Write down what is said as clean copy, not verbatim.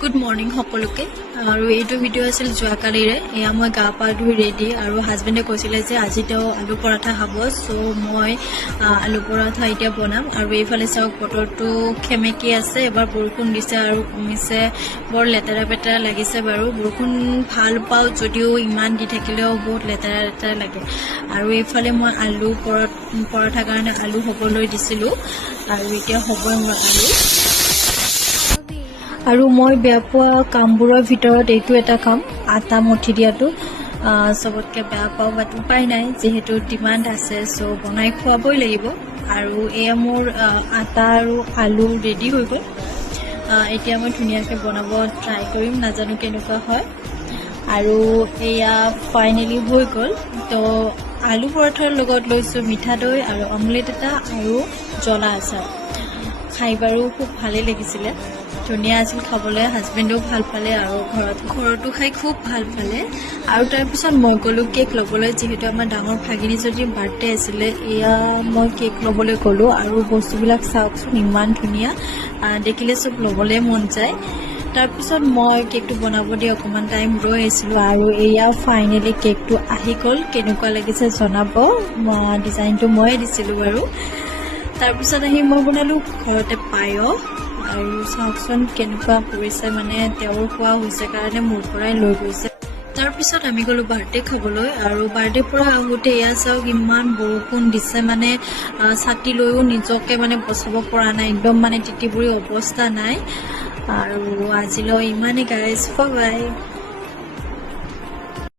Good morning, সকলোকে আৰু এইটো ভিডিও আছিল যোৱাকালিৰে এয়া মই গা পা ধুই ৰেডি আৰু হাজবেণ্ডে কৈছিলে যে আজি তেওঁ আলু পৰাঠা খাব সো মই আলু পৰাঠা এতিয়া বনাম আৰু এইফালে চাওক বতৰটো খেমেকি আছে এবাৰ বৰষুণ দিছে আৰু কমিছে বৰ লেতেৰা পেতেৰা লাগিছে বাৰু বৰষুণ ভাল পাও যদিও ইমান দি থাকিলেও বহুত লেতেৰা লেতেৰা লাগে আৰু এইফালে মই আলু পৰাঠা কাৰণে আলু হ'বলৈ দিছিলো আৰু এতিয়া হ'বই মোৰ আলু আৰু মই বেয়া পোৱা কামবোৰৰ ভিতৰত এইটো এটা কাম আটা মঠি দিয়াটো সবতকৈ বেয়া পাওঁ বাট উপায় নাই যেহেতু ডিমাণ্ড আছে সো বনাই খুৱাবই লাগিব আৰু এয়া মোৰ আটা আৰু আলু ৰেডি হৈ গ'ল এতিয়া মই ধুনীয়াকৈ বনাব ট্ৰাই কৰিম নাজানো কেনেকুৱা হয় আৰু এয়া ফাইনেলি হৈ গ'ল তো আলু পৰঠাৰ লগত লৈছোঁ মিঠা দৈ আৰু অমলেট এটা আৰু জ্বলা আচাৰ খাই বাৰু খুব ভালেই লাগিছিলে ধুনীয়া আছিল খাবলৈ হাজবেণ্ডেও ভাল পালে আৰু ঘৰতো খাই খুব ভাল পালে আৰু তাৰপিছত মই গ'লোঁ কেক ল'বলৈ যিহেতু আমাৰ ডাঙৰ ভাগিনীজনীৰ বাৰ্থডে আছিলে এয়া মই কেক ল'বলৈ গ'লোঁ আৰু বস্তুবিলাক চাওকচোন ইমান ধুনীয়া দেখিলে চব ল'বলৈ মন যায় তাৰপিছত মই কেকটো বনাব দি অকণমান টাইম ৰৈ আছিলোঁ আৰু এয়া ফাইনেলি কেকটো আহি গ'ল কেনেকুৱা লাগিছে জনাব ডিজাইনটো ময়ে দিছিলোঁ বাৰু তাৰপিছত আহি মই বনালোঁ ঘৰতে পায়স আৰু চাওকচোন কেনেকুৱা কৰিছে মানে তেওঁৰ খোৱা হৈছে কাৰণে মোৰ পৰাই লৈ গৈছে তাৰপিছত আমি গ'লোঁ বাৰ্থডে খাবলৈ আৰু বাৰ্থডে পৰা আহোঁতে এয়া চাওক ইমান বৰষুণ দিছে মানে ছাতি লৈও নিজকে মানে বচাব পৰা নাই একদম মানে তিতি বুৰি অৱস্থা নাই আৰু আজিলৈ ইমানেই গাইজ বাই বাই